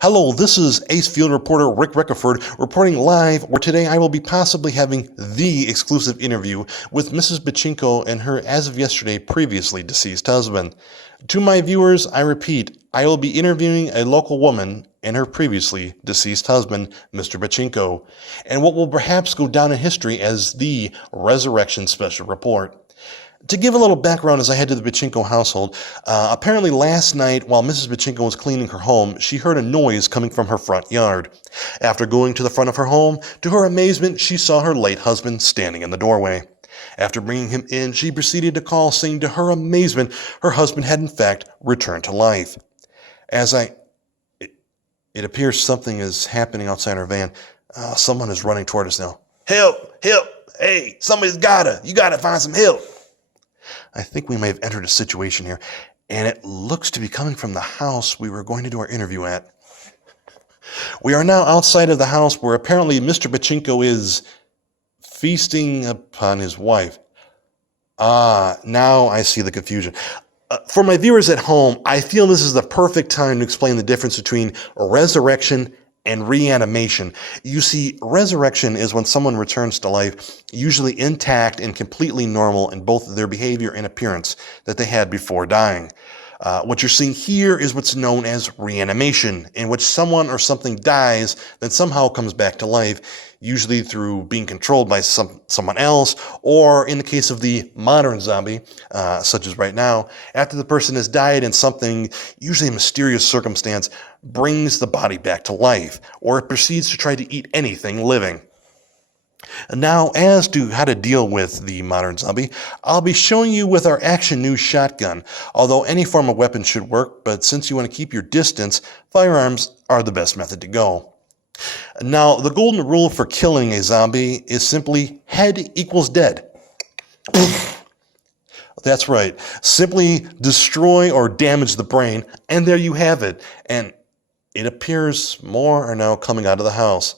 Hello, this is Ace Field reporter Rick Rickerford reporting live, where today I will be possibly having the exclusive interview with Mrs. Bachinko and her, as of yesterday, previously deceased husband. To my viewers, I repeat, I will be interviewing a local woman and her previously deceased husband, Mr. Bachinko, and what will perhaps go down in history as the Resurrection Special Report. To give a little background as I head to the Bachinko household, apparently last night while Mrs. Bachinko was cleaning her home, she heard a noise coming from her front yard. After going to the front of her home, to her amazement, she saw her late husband standing in the doorway. After bringing him in, she proceeded to call, saying to her amazement, her husband had in fact returned to life. It appears something is happening outside our van. Someone is running toward us now. Help! Help! Hey, somebody's you gotta find some help! I think we may have entered a situation here, and it looks to be coming from the house we were going to do our interview at. We are now outside of the house where apparently Mr. Bachinko is feasting upon his wife. Now I see the confusion. For my viewers at home, I feel this is the perfect time to explain the difference between resurrection and reanimation. You see, resurrection is when someone returns to life, usually intact and completely normal in both their behavior and appearance that they had before dying. What you're seeing here is what's known as reanimation, in which someone or something dies, then somehow comes back to life, usually through being controlled by someone else, or in the case of the modern zombie, such as right now, after the person has died and something, usually a mysterious circumstance, brings the body back to life, or it proceeds to try to eat anything living. Now, as to how to deal with the modern zombie, I'll be showing you with our Action News shotgun, although any form of weapon should work, but since you want to keep your distance, firearms are the best method to go. Now, the golden rule for killing a zombie is simply head equals dead. That's right. Simply destroy or damage the brain, and there you have it. And it appears more are now coming out of the house.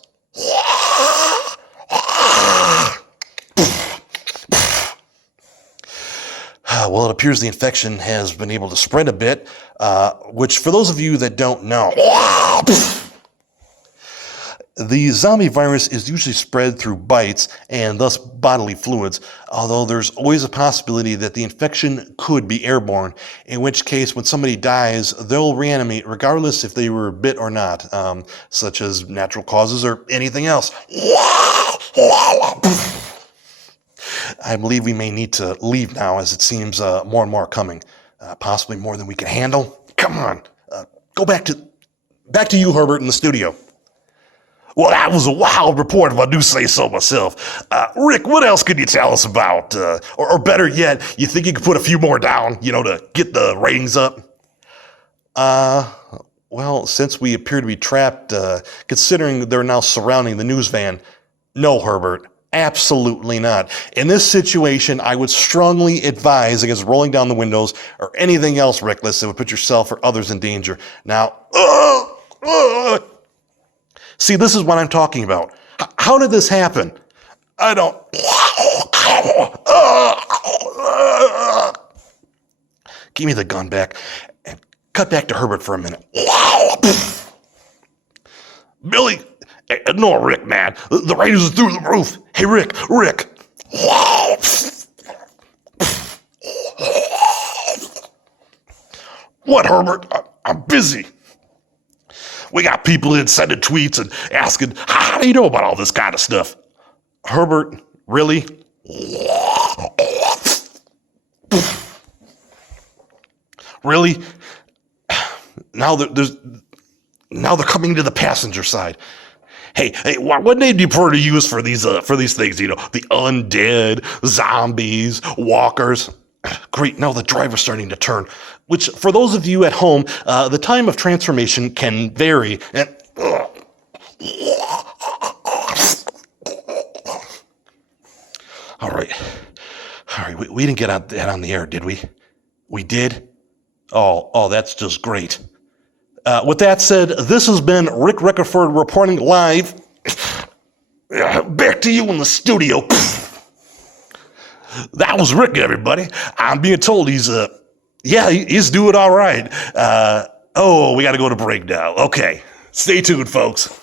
Well, it appears the infection has been able to spread a bit, which for those of you that don't know, the zombie virus is usually spread through bites and thus bodily fluids, although there's always a possibility that the infection could be airborne, in which case when somebody dies, they'll reanimate regardless if they were bit or not, such as natural causes or anything else. I believe we may need to leave now, as it seems more and more coming, possibly more than we can handle. Come on, go back to you, Herbert, in the studio. Well, that was a wild report, if I do say so myself. Rick, what else could you tell us about? Or better yet, you think you could put a few more down, to get the ratings up? Well, since we appear to be trapped, considering they're now surrounding the news van, no, Herbert. Absolutely not. In this situation, I would strongly advise against rolling down the windows or anything else reckless that would put yourself or others in danger. Now, see, this is what I'm talking about. How did this happen? I don't. Give me the gun back and cut back to Herbert for a minute. Billy. No, Rick, man. The ratings are through the roof. Hey, Rick. What, Herbert? I'm busy. We got people in sending tweets and asking, how do you know about all this kind of stuff? Herbert, really? Really? Now they're coming to the passenger side. Hey, what name do you prefer to use for these things? The undead, zombies, walkers. Great, now the driver's starting to turn, which for those of you at home, the time of transformation can vary. And all right, we didn't get that on the air, did we? We did? Oh, that's just great. With that said, this has been Rick Rickerford reporting live. Back to you in the studio. That was Rick, everybody. I'm being told he's doing all right. We got to go to break now. Okay. Stay tuned, folks.